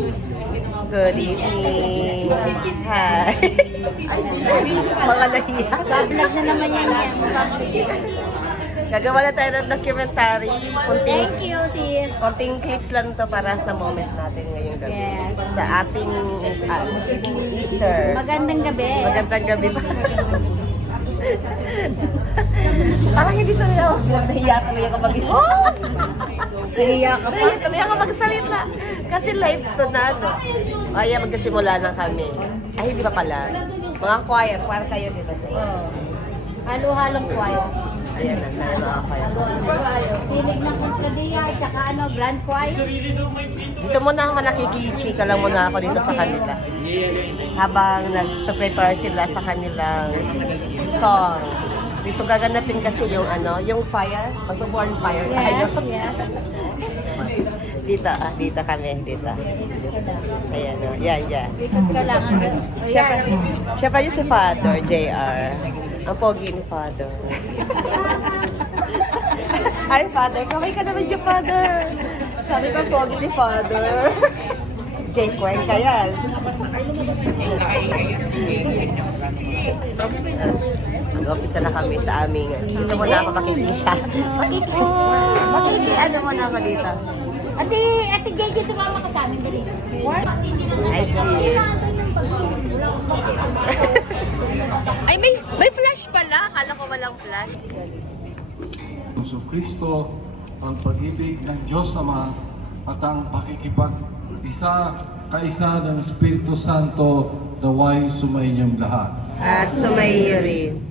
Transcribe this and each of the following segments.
Good evening. Hi. Mga nahiya. Bablog na naman yan. Gagawa na tayo ng documentary. Thank you, sis. Konting clips lang to para sa moment natin ngayong gabi. Yes. Sa ating Easter. Magandang gabi. Magandang gabi pa. Parang hindi sanay ako. Nahiya tuloy ako mag-isa. Nahiya ka pa. Nahiya tuloy ako magsalita. Kasi live to na, no? Kaya magkasimula na kami. Ay, hindi pa pala. Mga choir kayo, di ba? Halo-halong choir. Ayan na, mga choir. Pilig ng kontradiya, tsaka grand choir. Dito muna ako nakikichika lang muna ako dito sa kanila. Habang nag-prepare sila sa kanilang song. Dito gaganapin kasi yung yung fire. Magbo-born fire tayo. Yes. Dito kami, dito. Ayan, o. Yan. Ikot ka lang. Siyempre yung si Father, JR. Ang pogi ni Father. Hi, Father. Kamay ka naman yung Father. Sabi ko, pogi ni Father. J. Cuenca yan. Mag-umpisa na kami sa aming. Dito muna ako makikisa. Ano muna ako dito. Ate Gigi, sumama ka sa amin. Dali. I see. Ay, may flash pala. Akala ko walang flash. Sa Kristo, ang pag-ibig ng Diyos Ama at ang pakikipag-isa kaisa ng Espiritu Santo naway sumainyong lahat. At sumaiyo rin.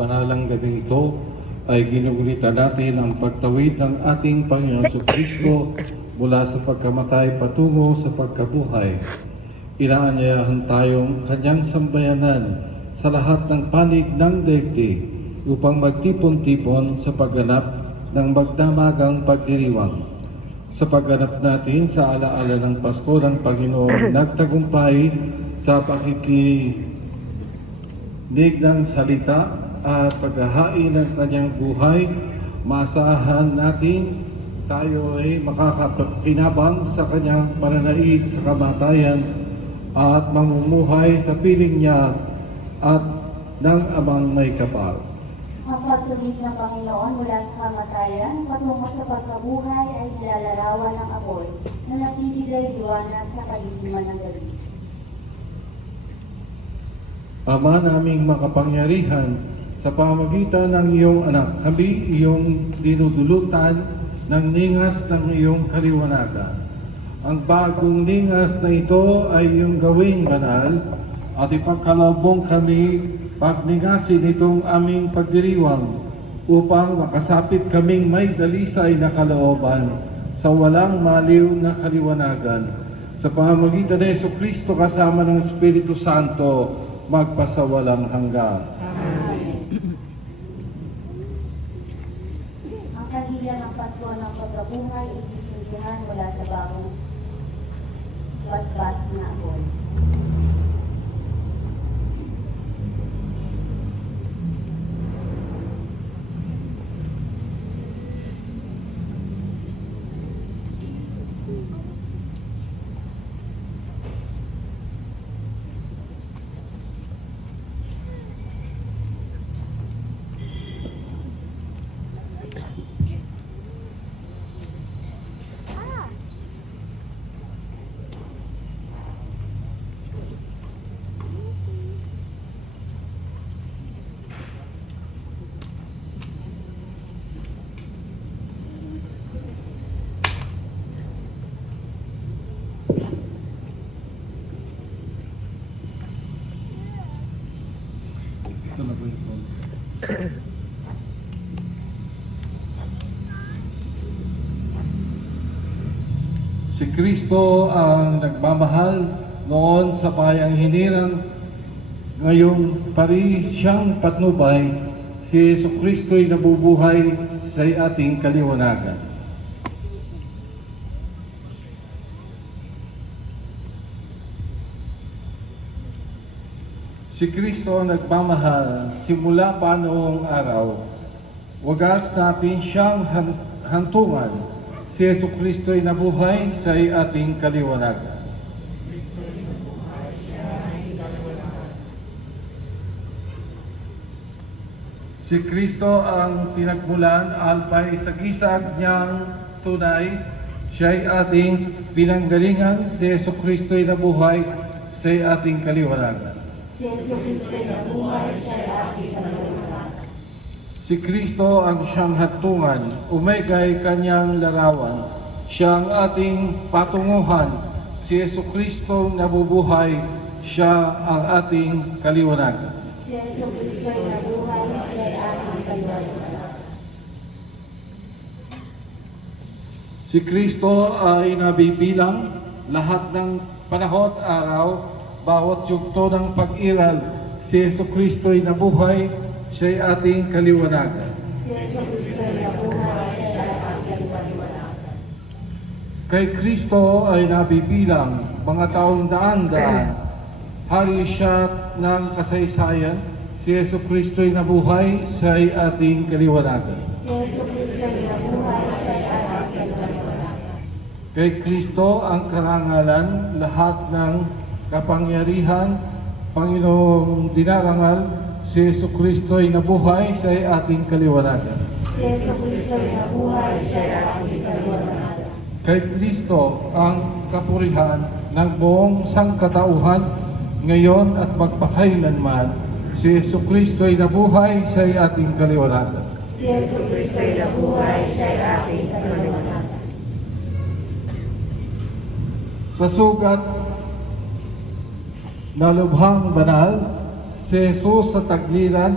Banalang gabing ito ay ginugulitan natin ang pagtawid ng ating Panginoon sa Kristo mula sa pagkamatay patungo sa pagkabuhay. Inaanyayahan tayong kanyang sambayanan sa lahat ng panig ng daigdig upang magtipon-tipon sa pagganap ng magdamagang pagdiriwang. Sa pagganap natin sa alaala ng Pasko ng Panginoon nagtagumpay sa pakikinig ng salita at paghahain ng kanyang buhay, maasahan natin tayo ay makakakinabang sa kanyang pananaig sa kamatayan at mamumuhay sa piling niya at ng amang may kapal. Ang pagtulis ng Panginoon mula sa kamatayan, patungo sa pagkabuhay ay nilalarawan ng apoy na nagbibigay liwanag sa kadiliman ng gabi. Ama naming makapangyarihan, sa pamamagitan ng iyong anak, kami iyong dinudulutan ng ningas ng iyong kaliwanagan. Ang bagong ningas na ito ay iyong gawing banal at ipagkalabong kami pagningasin itong aming pagdiriwang upang makasapit kaming may dalisay na kalooban sa walang maliw na kaliwanagan. Sa pamamagitan ng Jesucristo kasama ng Espiritu Santo, magpasawalang hanggan. Ang kanila ng Pasko ng pagkabuhay ay sisindihan mula sa bagong basbas na apoy. Ito na po yung phone. Si Kristo ang nagmamahal noon sa bayang hinirang, ngayong pari siyang patnubay, si Yesu Kristo'y nabubuhay sa ating kaliwanagan. Si Kristo ang nagmamahal simula pa noong araw. Wagas natin siyang hantungan. Si Yesu Kristo'y nabuhay sa ating kaliwanagan. Si Kristo ang pinagmulan alpay sa gisag niyang tunay. Siya'y ating pinanggalingan. Si Yesu Kristo'y nabuhay sa ating kaliwanagan. Si Kristo ang siyang hatungan, umegay kanyang larawan, siyang ating patunguhan. Si Yesu Kristo nabubuhay, siya ang ating kaliwanagan. Si Kristo ay nabibilang lahat ng panahon at araw, bawat yugto ng pag-iral. Si Yesu Kristo'y nabuhay, siya'y ating kaliwanagan. Kay Kristo ay nabibilang mga taong daan-daan. Hari siya ng kasaysayan. Si Yesu Kristo'y nabuhay, siya'y ating kaliwanagan. Kay Kristo ang karangalan, lahat ng kapangyarihan, Panginoong dinarangal. Si Yesu Kristo'y nabuhay sa ating kaliwanagan. Kay Kristo ang kapurihan ng buong sangkatauhan, ngayon at magpakailanman. Si Yesu Kristo'y nabuhay sa ating kaliwanagan. Si Yesu Kristo'y nabuhay sa ating kaliwanagan. Sa sugat na lubhang banal, si Jesus sa tagliran,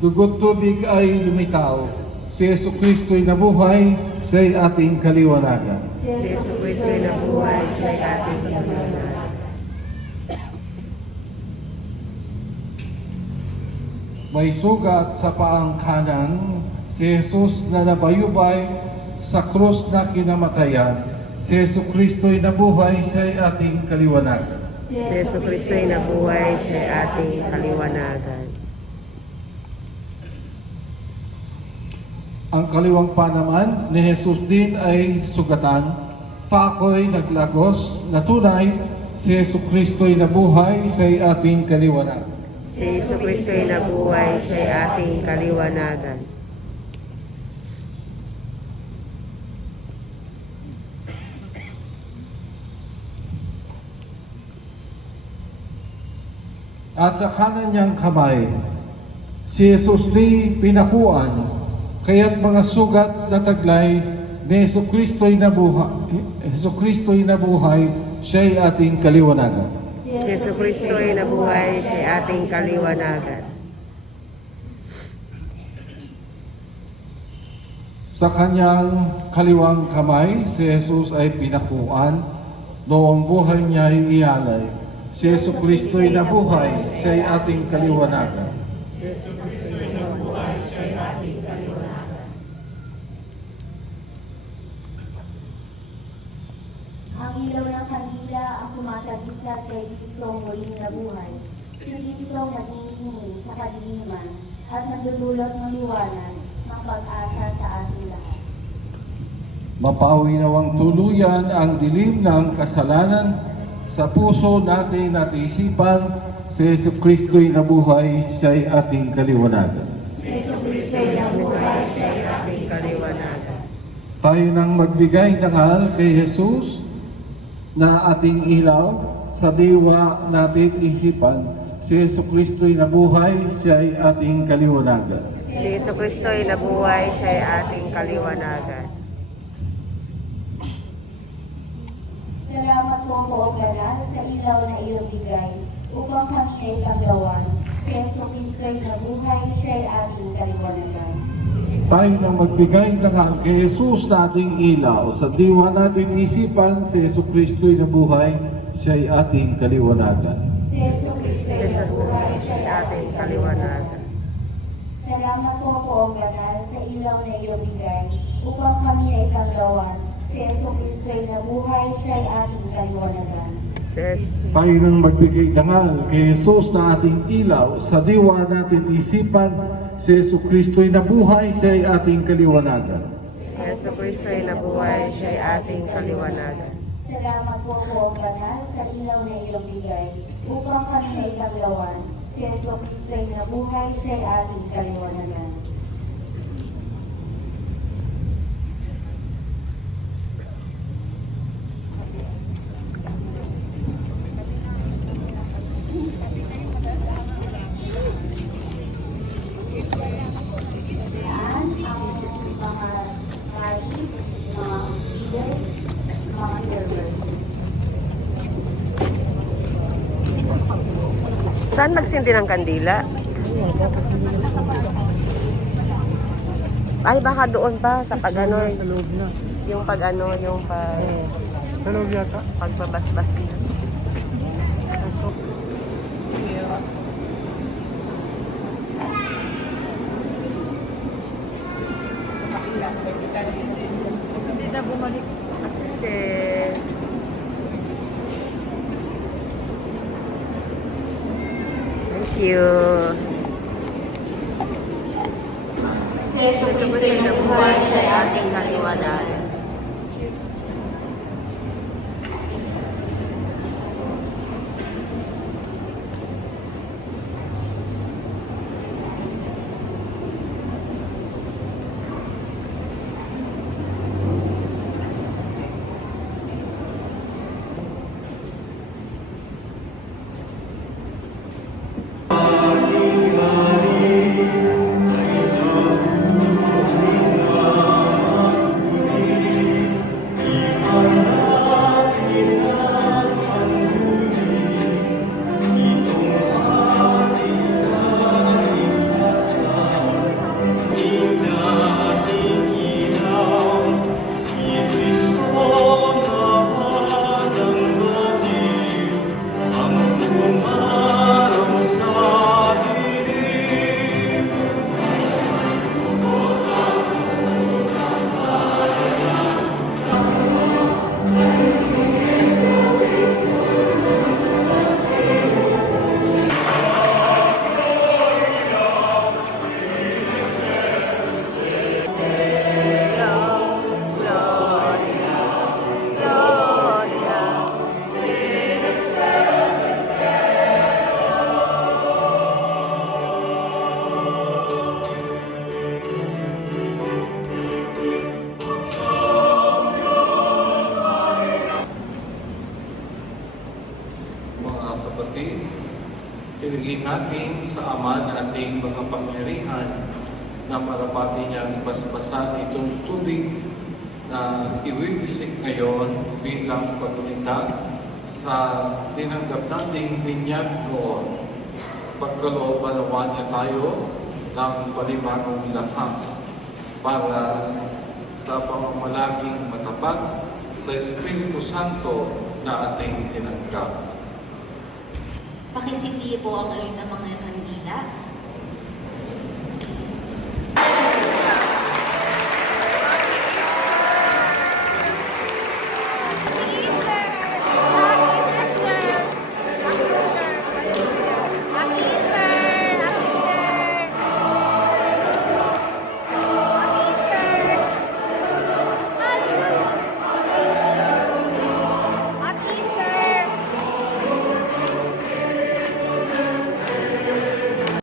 dugot tubig ay lumitaw. Si Yesu Kristo'y nabuhay sa ating kaliwanagan. Si Yesu Kristo'y nabuhay sa ating kaliwanagan. May sugat sa paang kanan, si Jesus na nabayubay sa krus na kinamatayan. Si Yesu Kristo'y nabuhay sa ating kaliwanagan. Si Yesu Kristo'y nabuhay sa ating kaliwanagan. Ang kaliwang pa naman ni Jesus din ay sugatan. Pako'y naglagos na tunay, si Yesu Kristo'y nabuhay sa ating kaliwanagan. Si Yesu Kristo'y nabuhay sa ating kaliwanagan. At sa kanan niyang kamay, si Jesus ni pinakuan, kaya't mga sugat na taglay ni Yesu Kristo'y nabuhay, siya'y ating kaliwanagan. Si Yesu Kristo'y nabuhay sa ating kaliwanagan. Sa kanyang kaliwang kamay, si Jesus ay pinakuan, noong buhay niya ay ialay. Si Yesu Kristo'y nabuhay sa ating kaliwanagan. ilaw ng kandila ang tumatagitlag kay Kristong muling nabuhay. Si Kristong naging sa kadiliman at nagdudulot ng liwanag ng pag-asa sa ating lahat. Mapawi nawang tuluyan ang dilim ng kasalanan sa puso natin at isipan. Si Yesu Kristo'y nabuhay, siya'y ating kaliwanagan. Ating kaliwanagan. Tayo nang magbigay dangal kay Jesus na ating ilaw sa diwa natin isipan. Si Yesu Kristo'y nabuhay, siya'y ating kaliwanagan. Si Yesu Kristo'y nabuhay, siya'y ating kaliwanagan. Salamat po po ganal sa ilaw na iyong bigay upang kami ay paggawan. Si Yesu Kristo'y nabuhay, siya'y ating kaliwanagan. Tayo nang magbigay dangal kay Jesus na ating ilaw sa diwa natin isipan. Si Yesu Kristo'y nabuhay, siya'y ating kaliwanagan. Si Yesu Kristo'y nabuhay, Siya'y ating kaliwanagan. Salamat po po ganal sa ilaw na iyong bigay upang kami ay paggawan. Si Yesu Kristo'y nabuhay, siya'y ating kaliwanagan. Yes. Tayo nang magbigay dangal kay Jesus na ating ilaw sa diwa natin isipan. Si Yesu Kristo'y nabuhay, siya'y ating kaliwanagan. Si Yesu Kristo'y nabuhay, siya'y ating kaliwanagan. Salamat po po ganal sa ilaw na iyong bigay upang kami ay paggawan. Si Yesu Kristo'y nabuhay, siya'y ating kaliwanagan. Yan ang mga artist, mga leaders, mga servers. Saan magsindi ng kandila? Ay, baka doon pa sa pag-ano. Sa loob na. Yung pag-ano, yung pag... Sa loob yata. Pagbabasbas na. Hindi na bumalik. Kasi hindi. Thank you. Si Yesu Kristo'y nabuhay, siya'y ating kaliwanagan. Mga kapatid, tingin natin sa Ama nating makapangyarihan na marapati niyang basbasan itong tubig na iwiwisik ngayon bilang paglinta sa tinanggap nating binyag noon. Pagkalooban nawa niya tayo ng palibagong lakas para sa pamamalaging matapat sa Espiritu Santo na ating tinanggap. Pakisindi po ang alin ng mga kandila